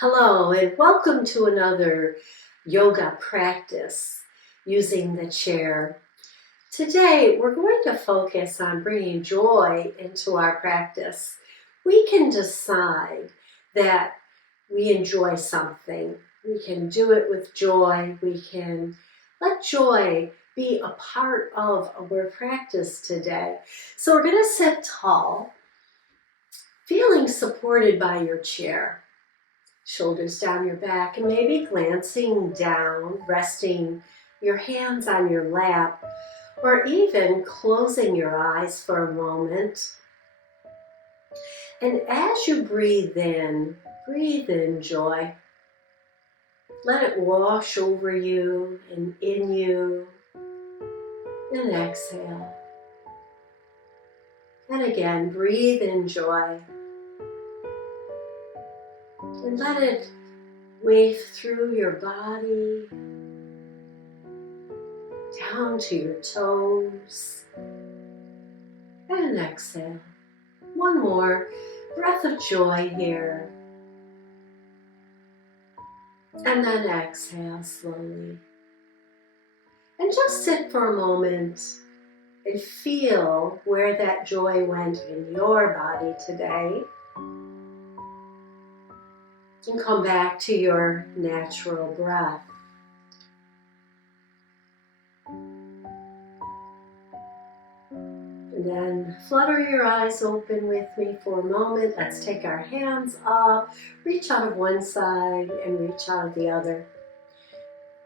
Hello, and welcome to another yoga practice using the chair. Today, we're going to focus on bringing joy into our practice. We can decide that we enjoy something. We can do it with joy. We can let joy be a part of our practice today. So we're going to sit tall, feeling supported by your chair. Shoulders down your back and maybe glancing down, resting your hands on your lap, or even closing your eyes for a moment. And as you breathe in joy. Let it wash over you and in you. And exhale. And again, breathe in joy. And let it wave through your body, down to your toes, and exhale. One more breath of joy here. And then exhale slowly. And just sit for a moment and feel where that joy went in your body today. And come back to your natural breath. And then flutter your eyes open with me for a moment. Let's take our hands up, reach out of one side and reach out of the other.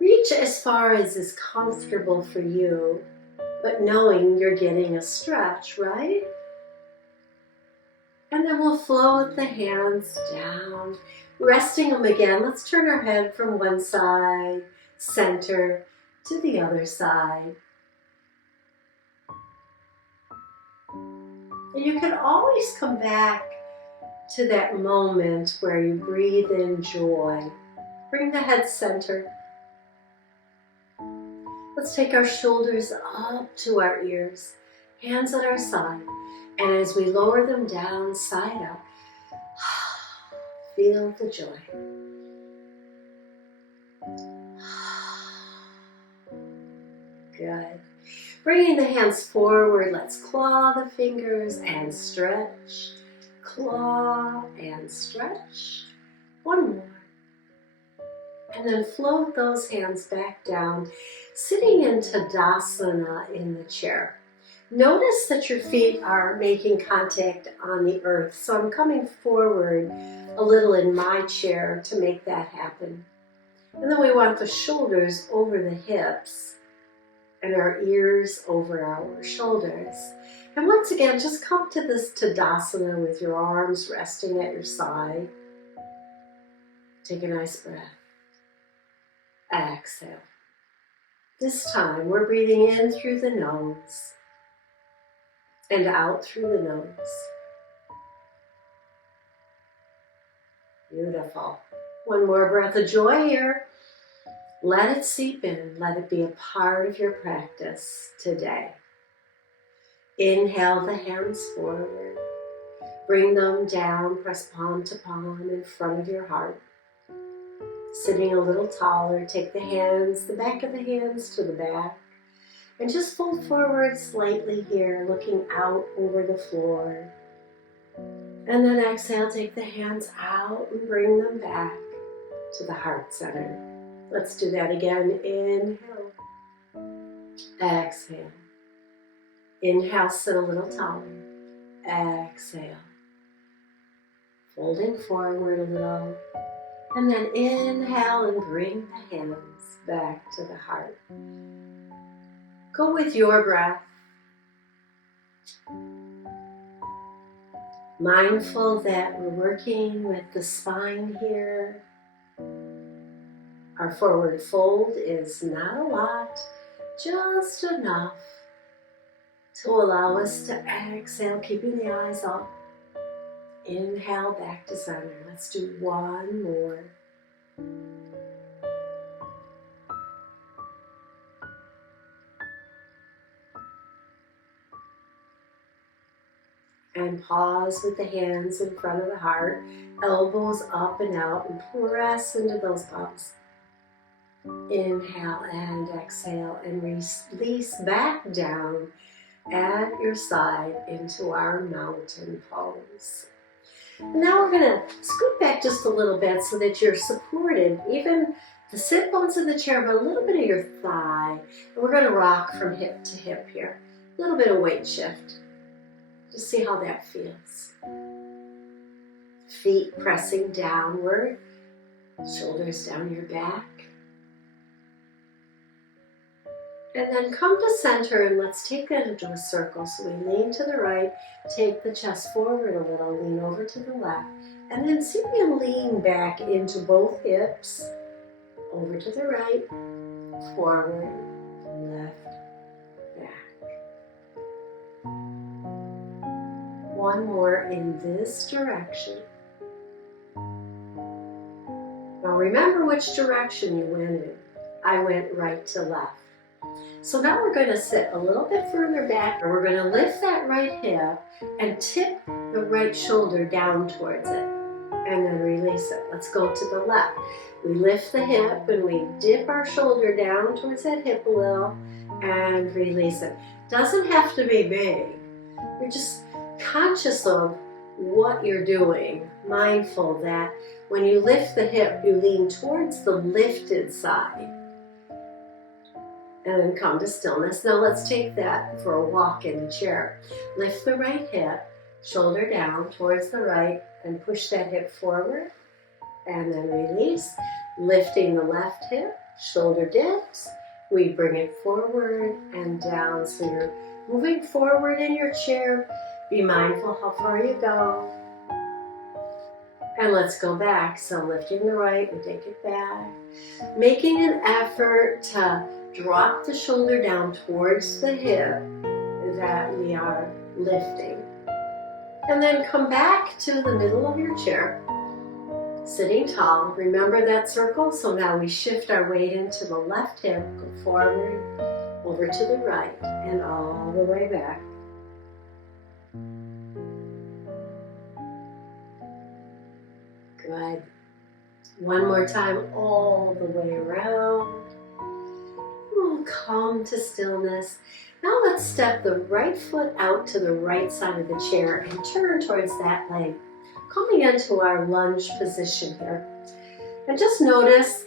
Reach as far as is comfortable for you, but knowing you're getting a stretch, right? And then we'll float the hands down, resting them again. Let's turn our head from one side, center, to the other side. And you can always come back to that moment where you breathe in joy. Bring the head center. Let's take our shoulders up to our ears, hands at our side. And as we lower them down, side up, feel the joy. Good. Bringing the hands forward, let's claw the fingers and stretch. Claw and stretch. One more. And then float those hands back down, sitting in Tadasana in the chair. Notice that your feet are making contact on the earth. So I'm coming forward a little in my chair to make that happen. And then we want the shoulders over the hips and our ears over our shoulders. And once again, just come to this Tadasana with your arms resting at your side. Take a nice breath. Exhale. This time we're breathing in through the nose and out through the nose. Beautiful. One more breath of joy here. Let it seep in. Let it be a part of your practice today. Inhale the hands forward. Bring them down, press palm to palm in front of your heart. Sitting a little taller, take the hands, the back of the hands to the back. And just fold forward slightly here, looking out over the floor. And then exhale, take the hands out and bring them back to the heart center. Let's do that again. Inhale. Exhale. Inhale, sit a little taller. Exhale. Folding forward a little. And then inhale and bring the hands back to the heart. Go with your breath. Mindful that we're working with the spine here. Our forward fold is not a lot, just enough to allow us to exhale, keeping the eyes up. Inhale back to center. Let's do one more. And pause with the hands in front of the heart, elbows up and out, and press into those palms. Inhale and exhale, and release back down at your side into our mountain pose. And now we're going to scoot back just a little bit so that you're supported, even the sit bones of the chair, but a little bit of your thigh. And we're going to rock from hip to hip here. A little bit of weight shift. Just see how that feels. Feet pressing downward, shoulders down your back. And then come to center, and let's take that into a circle. So we lean to the right, take the chest forward a little, lean over to the left, and then see me lean back into both hips, over to the right, forward, left, back. One more in this direction. Now remember which direction you went in. I went right to left. So now we're going to sit a little bit further back, and we're going to lift that right hip and tip the right shoulder down towards it, and then release it. Let's go to the left. We lift the hip and we dip our shoulder down towards that hip a little and release it. Doesn't have to be big. You're just conscious of what you're doing, mindful that when you lift the hip, you lean towards the lifted side. And then come to stillness. Now let's take that for a walk in the chair. Lift the right hip, shoulder down towards the right, and push that hip forward. And then release. Lifting the left hip, shoulder dips. We bring it forward and down. So you're moving forward in your chair. Be mindful how far you go. And let's go back. So lifting the right, we take it back. Making an effort to drop the shoulder down towards the hip that we are lifting. And then come back to the middle of your chair, sitting tall. Remember that circle? So now we shift our weight into the left hip, go forward, over to the right, and all the way back. Good. One more time, all the way around. We'll come to stillness. Now let's step the right foot out to the right side of the chair and turn towards that leg. Coming into our lunge position here. And just notice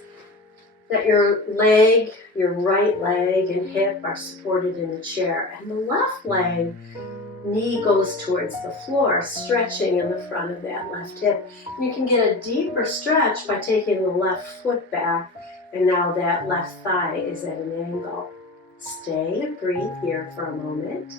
that your leg, your right leg and hip are supported in the chair. And the left leg, knee goes towards the floor, stretching in the front of that left hip. And you can get a deeper stretch by taking the left foot back, and now that left thigh is at an angle. Stay and breathe here for a moment.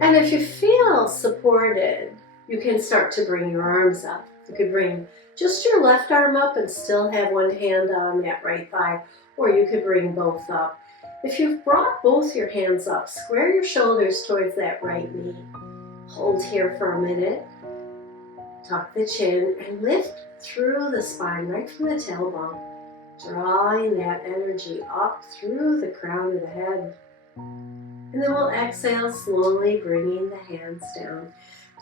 And if you feel supported, you can start to bring your arms up. You could bring just your left arm up and still have one hand on that right thigh, or you could bring both up. If you've brought both your hands up, square your shoulders towards that right knee. Hold here for a minute. Tuck the chin and lift through the spine, right from the tailbone. Drawing that energy up through the crown of the head. And then we'll exhale, slowly bringing the hands down.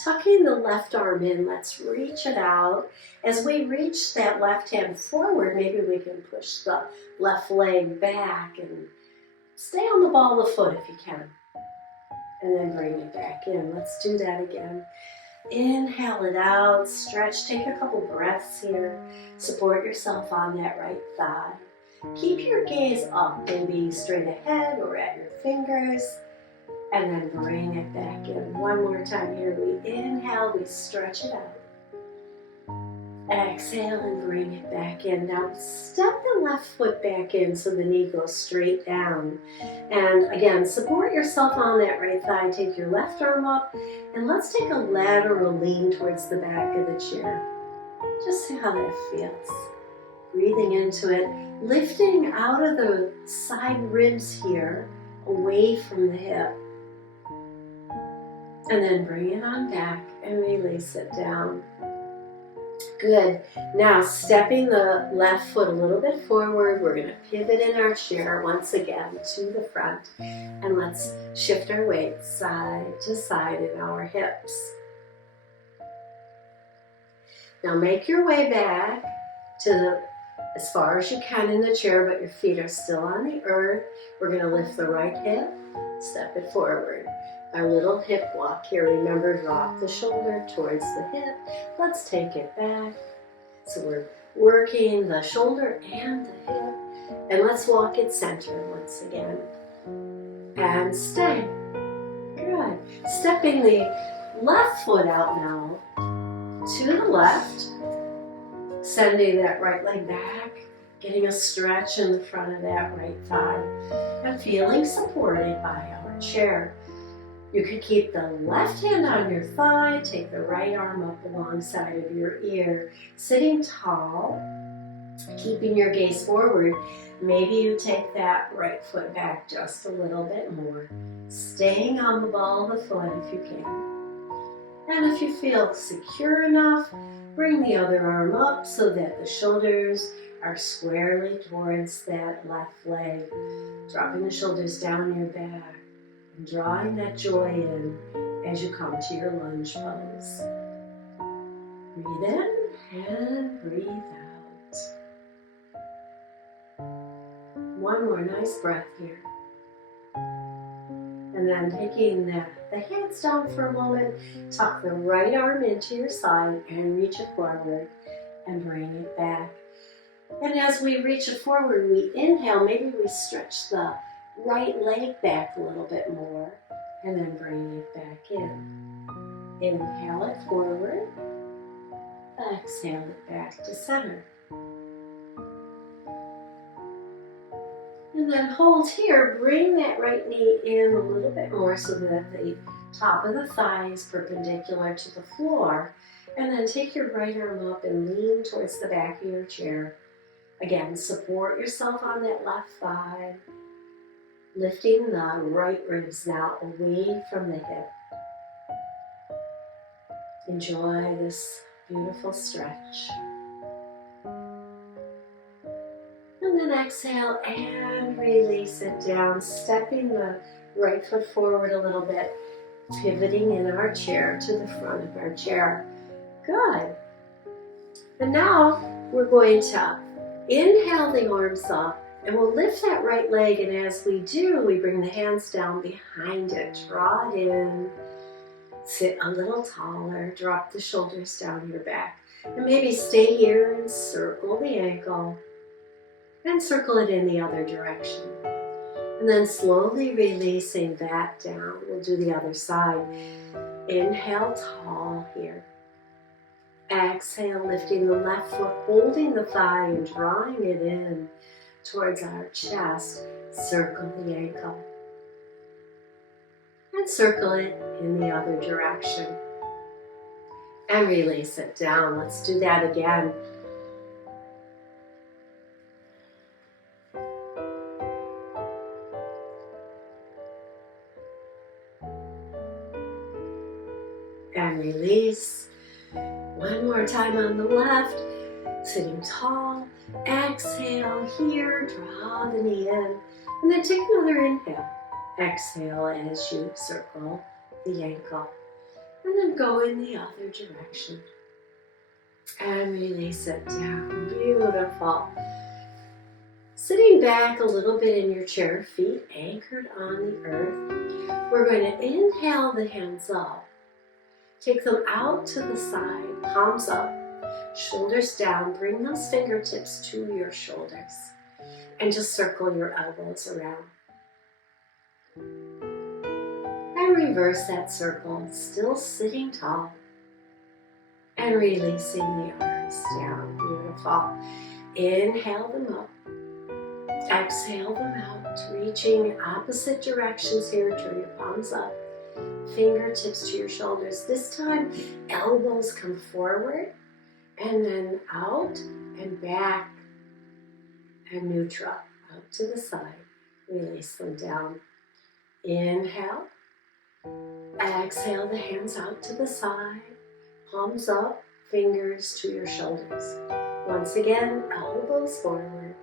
Tucking the left arm in, let's reach it out. As we reach that left hand forward, maybe we can push the left leg back and stay on the ball of the foot if you can. And then bring it back in. Let's do that again. Inhale it out, stretch, take a couple breaths here. Support yourself on that right thigh. Keep your gaze up, maybe straight ahead or at your fingers. And then bring it back in. One more time here. We inhale, we stretch it out. Exhale and bring it back in. Now step the left foot back in so the knee goes straight down. And again, support yourself on that right thigh. Take your left arm up and let's take a lateral lean towards the back of the chair. Just see how that feels. Breathing into it, lifting out of the side ribs here, away from the hip. And then bring it on back and release it down. Good. Now stepping the left foot a little bit forward, we're going to pivot in our chair once again to the front. And let's shift our weight side to side in our hips. Now make your way back to as far as you can in the chair, but your feet are still on the earth. We're going to lift the right hip, step it forward. Our little hip walk here. Remember, drop the shoulder towards the hip. Let's take it back. So we're working the shoulder and the hip. And let's walk it center once again. And stay. Good. Stepping the left foot out now to the left. Sending that right leg back. Getting a stretch in the front of that right thigh. And feeling supported by our chair. You could keep the left hand on your thigh, take the right arm up alongside of your ear, sitting tall, keeping your gaze forward. Maybe you take that right foot back just a little bit more, staying on the ball of the foot if you can. And if you feel secure enough, bring the other arm up so that the shoulders are squarely towards that left leg, dropping the shoulders down your back. Drawing that joy in as you come to your lunge pose. Breathe in and breathe out. One more nice breath here. And then taking the hands down for a moment, tuck the right arm into your side and reach it forward and bring it back. And as we reach it forward, we inhale, maybe we stretch the right leg back a little bit more, and then bring it back in. Inhale it forward, exhale it back to center. And then hold here, bring that right knee in a little bit more so that the top of the thigh is perpendicular to the floor, and then take your right arm up and lean towards the back of your chair. Again, support yourself on that left thigh. Lifting the right ribs now away from the hip. Enjoy this beautiful stretch. And then exhale and release it down, stepping the right foot forward a little bit, pivoting in our chair to the front of our chair. Good. And now we're going to inhale the arms up. And we'll lift that right leg, and as we do, we bring the hands down behind it. Draw it in, sit a little taller, drop the shoulders down your back. And maybe stay here and circle the ankle, and circle it in the other direction. And then slowly releasing that down. We'll do the other side. Inhale tall here. Exhale, lifting the left foot, holding the thigh and drawing it in towards our chest. Circle the ankle and circle it in the other direction and release it down. Let's do that again. And release. One more time on the left, sitting tall. Exhale here, draw the knee in, and then take another inhale. Exhale as you circle the ankle, and then go in the other direction. And release it down. Beautiful. Sitting back a little bit in your chair, feet anchored on the earth. We're going to inhale the hands up. Take them out to the side, palms up. Shoulders down, bring those fingertips to your shoulders and just circle your elbows around. And reverse that circle, still sitting tall. And releasing the arms down, beautiful. Inhale them up, exhale them out, reaching opposite directions here, turn your palms up, fingertips to your shoulders. This time, elbows come forward, and then out and back and neutral, out to the side. Release them down. Inhale. Exhale the hands out to the side, palms up, fingers to your shoulders. Once again, elbows forward.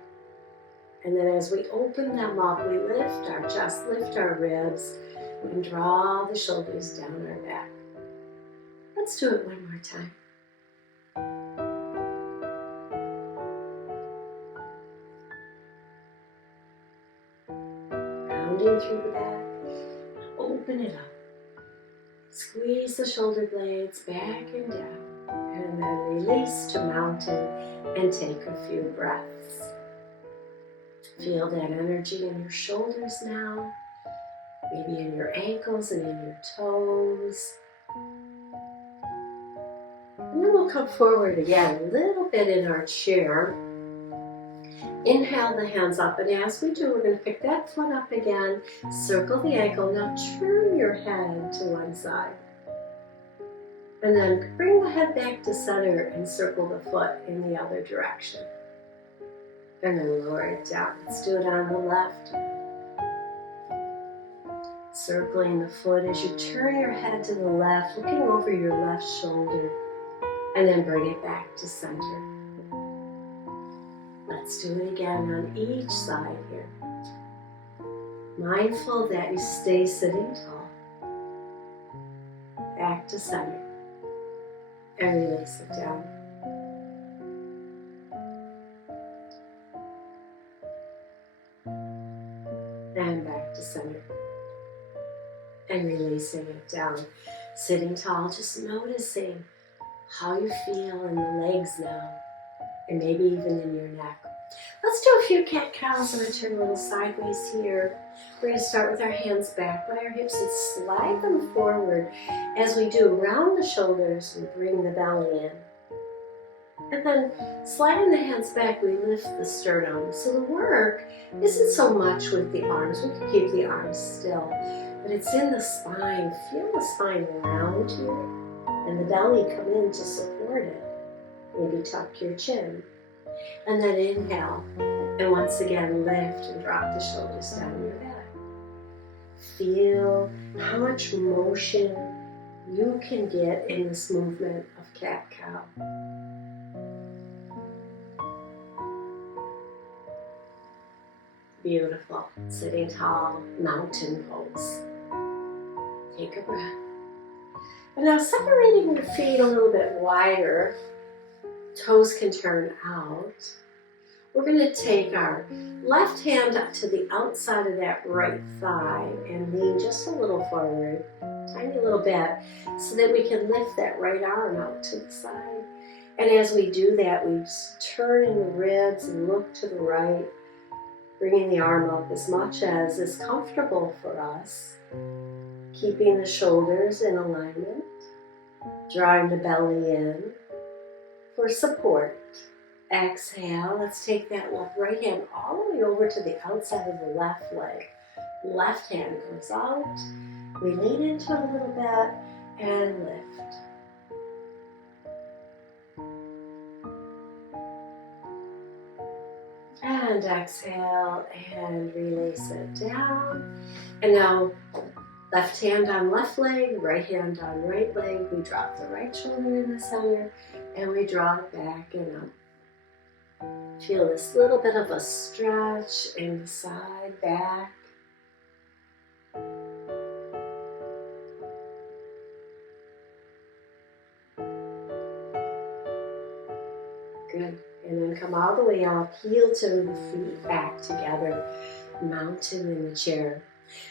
And then as we open them up, we lift our chest, lift our ribs, and draw the shoulders down our back. Let's do it one more time. Rounding through the back, open it up. Squeeze the shoulder blades back and down, and then release to mountain and take a few breaths. Feel that energy in your shoulders now, maybe in your ankles and in your toes. And then we'll come forward again, a little bit in our chair. Inhale the hands up, and as we do, we're going to pick that foot up again, circle the ankle. Now turn your head to one side. And then bring the head back to center and circle the foot in the other direction. And then lower it down. Let's do it on the left. Circling the foot as you turn your head to the left, looking over your left shoulder, and then bring it back to center. Let's do it again on each side here. Mindful that you stay sitting tall. Back to center. And release it down. And back to center. And releasing it down. Sitting tall, just noticing how you feel in the legs now. And maybe even in your neck. Let's do a few cat-cows. I'm going to turn a little sideways here. We're going to start with our hands back by our hips and slide them forward. As we do, round the shoulders and bring the belly in. And then sliding the hands back, we lift the sternum. So the work isn't so much with the arms. We can keep the arms still. But it's in the spine. Feel the spine round here. And the belly come in to support it. Maybe tuck your chin. And then inhale. And once again, lift and drop the shoulders down your back. Feel how much motion you can get in this movement of cat-cow. Beautiful. Sitting tall, mountain pose. Take a breath. And now separating your feet a little bit wider, toes can turn out. We're going to take our left hand up to the outside of that right thigh and lean just a little forward, tiny little bit, so that we can lift that right arm out to the side. And as we do that, we turn in the ribs and look to the right, bringing the arm up as much as is comfortable for us, keeping the shoulders in alignment, drawing the belly in for support. Exhale, let's take that right hand all the way over to the outside of the left leg. Left hand goes out, we lean into it a little bit and lift. And exhale and release it down. And now left hand on left leg, right hand on right leg. We drop the right shoulder in the center and we draw it back and up. Feel this little bit of a stretch in the side, back. Good. And then come all the way up, heel to the feet back together, mountain in the chair.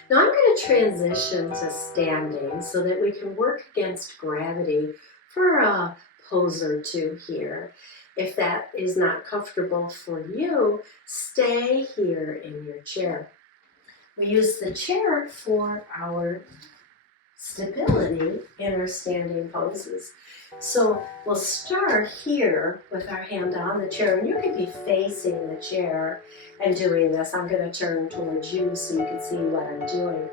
Now I'm going to transition to standing so that we can work against gravity for a pose or two here. If that is not comfortable for you, stay here in your chair. We use the chair for our stability in our standing poses. So we'll start here with our hand on the chair, and you can be facing the chair and doing this. I'm going to turn towards you so you can see what I'm doing.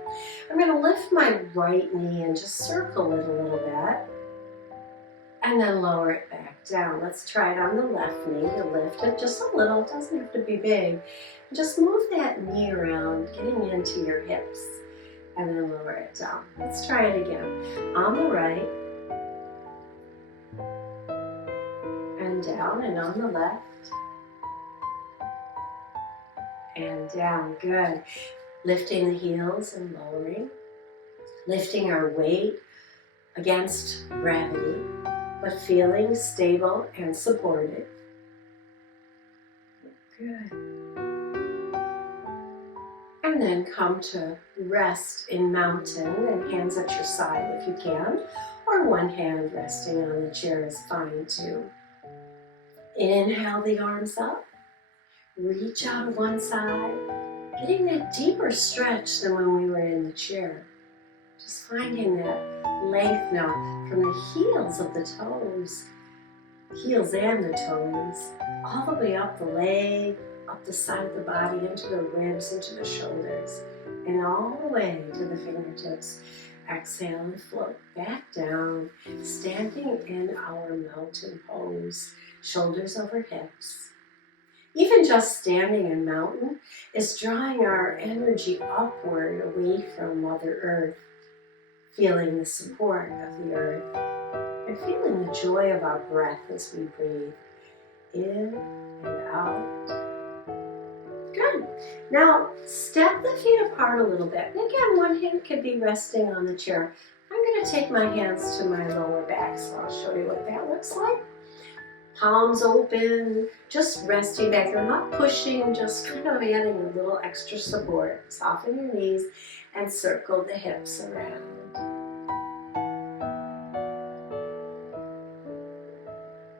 I'm going to lift my right knee and just circle it a little bit, and then lower it back down. Let's try it on the left knee to lift it just a little. It doesn't have to be big. Just move that knee around, getting into your hips, and then lower it down. Let's try it again. On the right, down and on the left. And down, good. Lifting the heels and lowering. Lifting our weight against gravity, but feeling stable and supported. Good. And then come to rest in mountain and hands at your side if you can, or one hand resting on the chair is fine too. Inhale the arms up, reach out of one side, getting that deeper stretch than when we were in the chair. Just finding that length now from the heels of the toes, heels and the toes, all the way up the leg, up the side of the body, into the ribs, into the shoulders, and all the way to the fingertips. Exhale and float back down, standing in our mountain pose, shoulders over hips. Even just standing in mountain is drawing our energy upward away from Mother Earth, feeling the support of the earth, and feeling the joy of our breath as we breathe in and out. Good. Now, step the feet apart a little bit. And again, one hand could be resting on the chair. I'm going to take my hands to my lower back, so I'll show you what that looks like. Palms open, just resting back there, not pushing, just kind of adding a little extra support. Soften your knees and circle the hips around.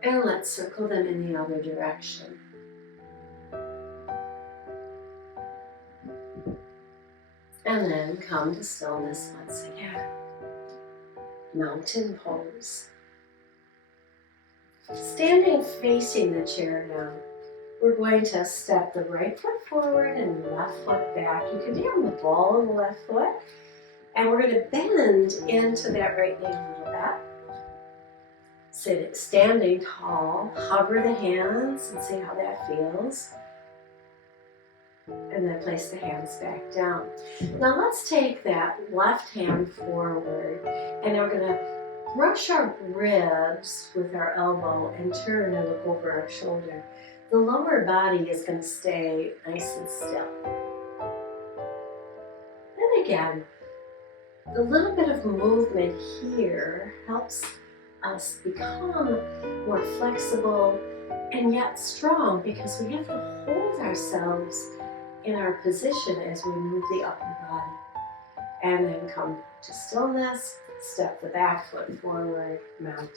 And let's circle them in the other direction. And then come to stillness once again. Mountain pose. Standing facing the chair now, we're going to step the right foot forward and the left foot back. You can be on the ball of the left foot. And we're going to bend into that right knee a little bit. Standing tall, hover the hands and see how that feels. And then place the hands back down. Now let's take that left hand forward and we're going to brush our ribs with our elbow and turn and look over our shoulder. The lower body is going to stay nice and still. And again, the little bit of movement here helps us become more flexible and yet strong, because we have to hold ourselves in our position as we move the upper body. And then come to stillness, step the back foot forward, mountain.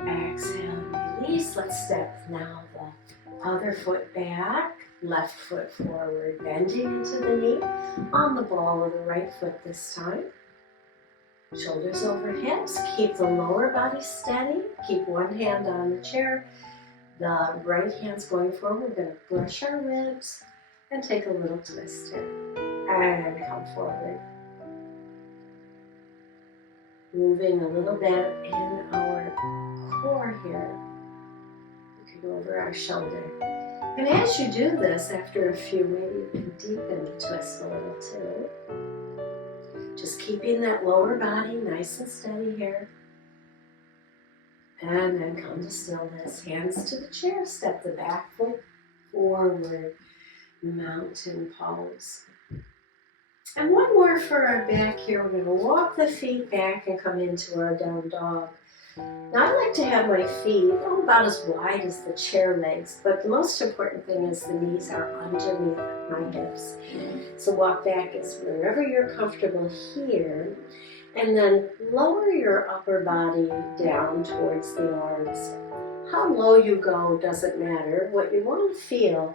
Exhale, release. Let's step now the other foot back, left foot forward, bending into the knee, on the ball of the right foot this time. Shoulders over hips, keep the lower body steady, keep one hand on the chair. The right hand's going forward. We're going to brush our ribs and take a little twist here. And come forward. Moving a little bit in our core here. We can go over our shoulder. And as you do this, after a few, maybe you can deepen the twist a little too. Just keeping that lower body nice and steady here. And then come to stillness. Hands to the chair. Step the back foot forward. Mountain pose. And one more for our back here. We're going to walk the feet back and come into our down dog. Now I like to have my feet about as wide as the chair legs, but the most important thing is the knees are underneath my hips. So walk back as wherever you're comfortable here. And then lower your upper body down towards the arms. How low you go doesn't matter. What you want to feel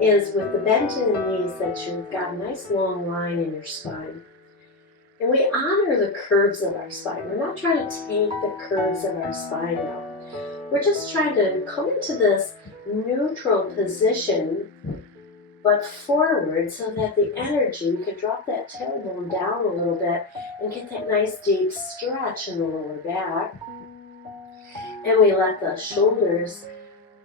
is with the bend in the knees that you've got a nice long line in your spine. And we honor the curves of our spine. We're not trying to take the curves of our spine out. We're just trying to come into this neutral position, but forward, so that the energy, we can drop that tailbone down a little bit and get that nice deep stretch in the lower back. And we let the shoulders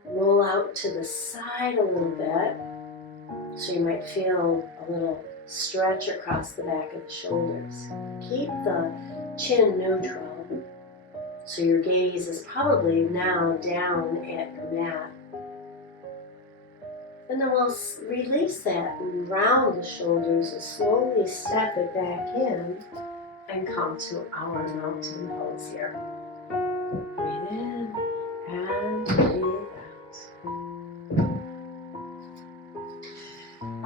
roll out to the side a little bit. So you might feel a little stretch across the back of the shoulders. Keep the chin neutral. So your gaze is probably now down at your mat. And then we'll release that and round the shoulders and slowly step it back in and come to our mountain pose here. Breathe in and breathe out.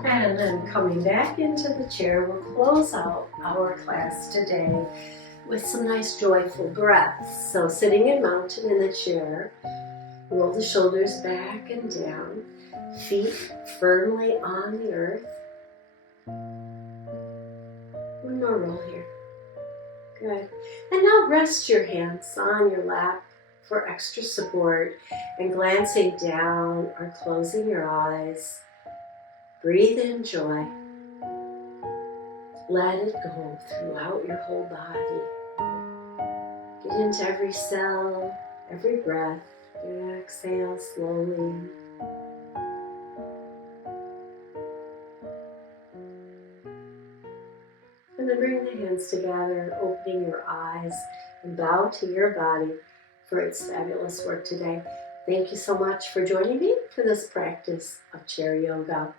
And then coming back into the chair, we'll close out our class today with some nice joyful breaths. So sitting in mountain in the chair, roll the shoulders back and down, feet firmly on the earth. One more roll here. Good. And now rest your hands on your lap for extra support, and glancing down or closing your eyes, breathe in joy. Let it go throughout your whole body. Get into every cell, every breath. Exhale slowly. And then bring the hands together, opening your eyes, and bow to your body for its fabulous work today. Thank you so much for joining me for this practice of chair yoga.